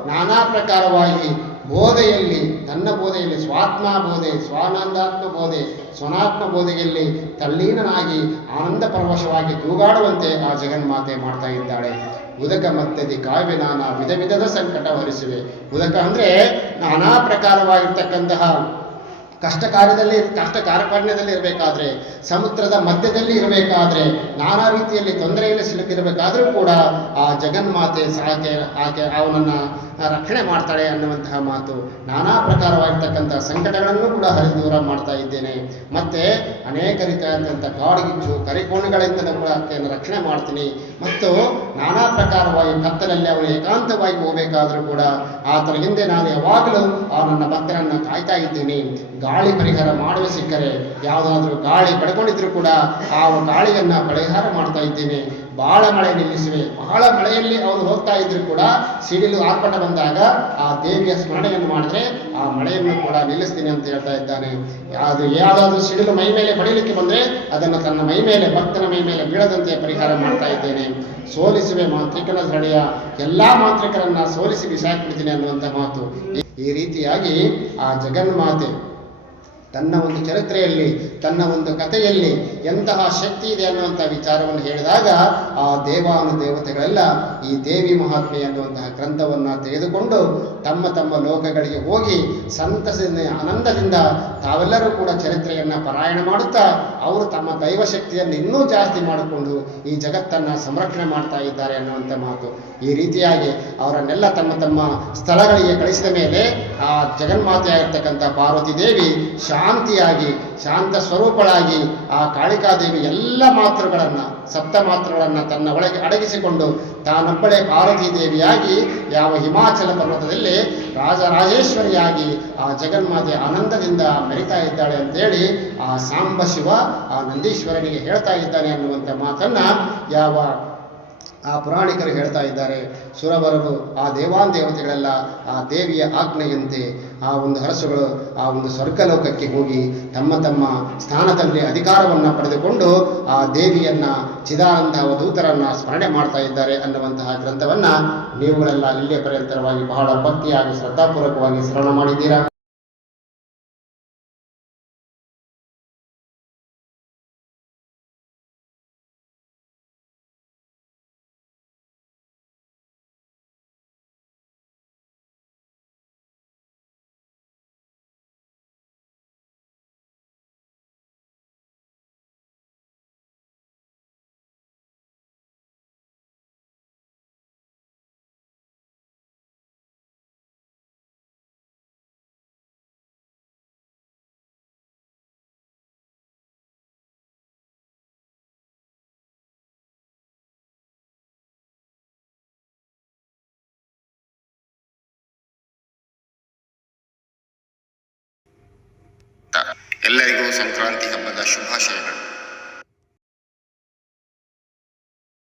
ನಾನಾ ಪ್ರಕಾರವಾಗಿ ಬೋಧೆಯಲ್ಲಿ, ತನ್ನ ಬೋಧೆಯಲ್ಲಿ, ಸ್ವಾತ್ಮ ಬೋಧೆ, ಸ್ವಾನಂದಾತ್ಮ ಬೋಧೆ ಸ್ವನಾತ್ಮ ಬೋಧೆಯಲ್ಲಿ ತಲ್ಲೀನನಾಗಿ ಆನಂದ ಪರವಶವಾಗಿ ತೂಗಾಡುವಂತೆ ಆ ಜಗನ್ಮಾತೆ ಮಾಡ್ತಾ ಇದ್ದಾಳೆ. ಉದಕ ಮತ್ತದಿ ಕಾವ್ಯ ನಾನಾ ವಿಧ ವಿಧದ ಸಂಕಟ ಹೊರಿಸಿವೆ. ಉದಕ ಅಂದ್ರೆ ನಾನಾ ಪ್ರಕಾರವಾಗಿರ್ತಕ್ಕಂತಹ ಕಷ್ಟ ಕಾರ್ಯದಲ್ಲಿ ಕಷ್ಟ ಕಾರ್ಯಕಾರಣದಲ್ಲಿ ಇರಬೇಕಾದ್ರೆ, ಸಮುದ್ರದ ಮಧ್ಯದಲ್ಲಿ ಇರಬೇಕಾದ್ರೆ, ನಾನಾ ರೀತಿಯಲ್ಲಿ ತೊಂದರೆಯಲ್ಲಿ ಸಿಲುಕಿರಬೇಕಾದ್ರೂ ಕೂಡ ಆ ಜಗನ್ಮಾತೆ ಸಾಕೆ, ಆಕೆ, ಅವನನ್ನ ರಕ್ಷಣೆ ಮಾಡ್ತಾಳೆ ಅನ್ನುವಂತಹ ಮಾತು ನಾನಾ ಪ್ರಕಾರವಾಗಿರ್ತಕ್ಕಂಥ ಸಂಕಟಗಳನ್ನು ಕೂಡ ಹರಿದೂರ ಮಾಡ್ತಾ ಇದ್ದೇನೆ. ಮತ್ತೆ ಅನೇಕ ರೀತಿಯಾದಂಥ ಕಾಡುಗಿಚ್ಚು ಕರಿಕೋಣಗಳಿಂದಲೂ ಕೂಡ ಆಕೆಯನ್ನು ರಕ್ಷಣೆ ಮಾಡ್ತೀನಿ. ಮತ್ತು ನಾನಾ ಪ್ರಕಾರವಾಗಿ ಕತ್ತಲಲ್ಲಿ ಅವನು ಏಕಾಂತವಾಗಿ ಹೋಗಬೇಕಾದರೂ ಕೂಡ ಆತನ ಹಿಂದೆ ನಾನು ಯಾವಾಗಲೂ ಆ ನನ್ನ ಭಕ್ತರನ್ನು ಕಾಯ್ತಾ ಇದ್ದೀನಿ. ಗಾಳಿ ಪರಿಹಾರ ಮಾಡುವ ಸಿಕ್ಕರೆ, ಯಾವುದಾದ್ರೂ ಗಾಳಿ ಪಡ್ಕೊಂಡಿದ್ರು ಕೂಡ ಆ ಗಾಳಿಯನ್ನ ಪರಿಹಾರ ಮಾಡ್ತಾ ಇದ್ದೇನೆ. ಬಹಳ ಮಳೆ ನಿಲ್ಲಿಸಿವೆ. ಬಹಳ ಮಳೆಯಲ್ಲಿ ಅವರು ಹೋಗ್ತಾ ಇದ್ರು ಕೂಡ ಸಿಡಿಲು ಆರ್ಭಟ ಬಂದಾಗ ಆ ದೇವಿಯ ಸ್ಮರಣೆಯನ್ನು ಮಾಡಿದ್ರೆ ಆ ಮಳೆಯನ್ನು ಕೂಡ ನಿಲ್ಲಿಸ್ತೀನಿ ಅಂತ ಹೇಳ್ತಾ ಇದ್ದಾನೆ. ಅದು ಯಾವುದಾದ್ರೂ ಸಿಡಿಲು ಮೈ ಮೇಲೆ ಹೊಡಿಲಿಕ್ಕೆ ಬಂದ್ರೆ ಅದನ್ನು ತನ್ನ ಮೈ ಮೇಲೆ, ಭಕ್ತನ ಮೈ ಮೇಲೆ ಬೀಳದಂತೆ ಪರಿಹಾರ ಮಾಡ್ತಾ ಇದ್ದೇನೆ. ಸೋಲಿಸುವೆ ಮಾಂತ್ರಿಕನ ಧಡೆಯ ಎಲ್ಲಾ ಮಾಂತ್ರಿಕರನ್ನ ಸೋಲಿಸಿ ಬಿಸಾಕ್ಬಿಡ್ತೀನಿ ಅನ್ನುವಂಥ ಮಾತು. ಈ ರೀತಿಯಾಗಿ ಆ ಜಗನ್ಮಾತೆ ತನ್ನ ಒಂದು ಚರಿತ್ರೆಯಲ್ಲಿ, ತನ್ನ ಒಂದು ಕಥೆಯಲ್ಲಿ ಎಂತಹ ಶಕ್ತಿ ಇದೆ ಅನ್ನುವಂತಹ ವಿಚಾರವನ್ನು ಹೇಳಿದಾಗ ಆ ದೇವಾನು ದೇವತೆಗಳೆಲ್ಲ ಈ ದೇವಿ ಮಹಾತ್ಮೆ ಎನ್ನುವಂತಹ ಗ್ರಂಥವನ್ನು ತೆಗೆದುಕೊಂಡು ತಮ್ಮ ತಮ್ಮ ಲೋಕಗಳಿಗೆ ಹೋಗಿ ಸಂತಸದಿಂದ, ಆನಂದದಿಂದ ತಾವೆಲ್ಲರೂ ಕೂಡ ಚರಿತ್ರೆಯನ್ನು ಪಾರಾಯಣ ಮಾಡುತ್ತಾ ಅವರು ತಮ್ಮ ದೈವ ಶಕ್ತಿಯನ್ನು ಇನ್ನೂ ಜಾಸ್ತಿ ಮಾಡಿಕೊಂಡು ಈ ಜಗತ್ತನ್ನು ಸಂರಕ್ಷಣೆ ಮಾಡ್ತಾ ಇದ್ದಾರೆ ಅನ್ನುವಂಥ ಮಾತು. ಈ ರೀತಿಯಾಗಿ ಅವರನ್ನೆಲ್ಲ ತಮ್ಮ ತಮ್ಮ ಸ್ಥಳಗಳಿಗೆ ಕಳಿಸಿದ ಮೇಲೆ ಆ ಜಗನ್ಮಾತೆಯಾಗಿರ್ತಕ್ಕಂಥ ಪಾರ್ವತಿ ದೇವಿ ಶಾಂತಿಯಾಗಿ, ಶಾಂತ ಸ್ವರೂಪಳಾಗಿ ಆ ಕಾಳಿಕಾದೇವಿ ಎಲ್ಲ ಮಾತೃಗಳನ್ನು, ಸಪ್ತ ಮಾತೃಗಳನ್ನು ತನ್ನ ಒಳಗೆ ಅಡಗಿಸಿಕೊಂಡು ತಾನೊಬ್ಬಳೇ ಪಾರ್ವತಿ ದೇವಿಯಾಗಿ ಯಾವ ಹಿಮಾಚಲ ಪರ್ವತದಲ್ಲಿ ರಾಜರಾಜೇಶ್ವರಿಯಾಗಿ ಆ ಜಗನ್ಮಾತೆ ಆನಂದದಿಂದ ಮೆರಿತಾ ಇದ್ದಾಳೆ ಅಂತೇಳಿ ಆ ಸಾಂಬ ಶಿವ ಆ ನಂದೀಶ್ವರನಿಗೆ ಹೇಳ್ತಾ ಇದ್ದಾನೆ ಅನ್ನುವಂಥ ಮಾತನ್ನು ಯಾವ ಆ ಪುರಾಣಿಕರು ಹೇಳ್ತಾ ಇದ್ದಾರೆ. ಸುರವರರು ಆ ದೇವಾನ್ ದೇವತೆಗಳೆಲ್ಲ ಆ ದೇವಿಯ ಆಜ್ಞೆಯಂತೆ ಆ ಒಂದು ಅರಸುಗಳು ಆ ಒಂದು ಸ್ವರ್ಗಲೋಕಕ್ಕೆ ಹೋಗಿ ತಮ್ಮ ತಮ್ಮ ಸ್ಥಾನದಲ್ಲಿ ಅಧಿಕಾರವನ್ನು ಪಡೆದುಕೊಂಡು ಆ ದೇವಿಯನ್ನ ಚಿದಾನಂದ ದೂತರನ್ನು ಸ್ಮರಣೆ ಮಾಡ್ತಾ ಇದ್ದಾರೆ ಅನ್ನುವಂತಹ ಗ್ರಂಥವನ್ನ ನೀವುಗಳೆಲ್ಲ ಇಲ್ಲಿಯ ಪರ್ಯಂತರವಾಗಿ ಬಹಳ ಭಕ್ತಿಯಾಗಿ ಶ್ರದ್ಧಾಪೂರ್ವಕವಾಗಿ ಸ್ಮರಣ ಮಾಡಿದ್ದೀರಾ? ಎಲ್ಲರಿಗೂ ಸಂಕ್ರಾಂತಿ ಹಬ್ಬದ ಶುಭಾಶಯಗಳು.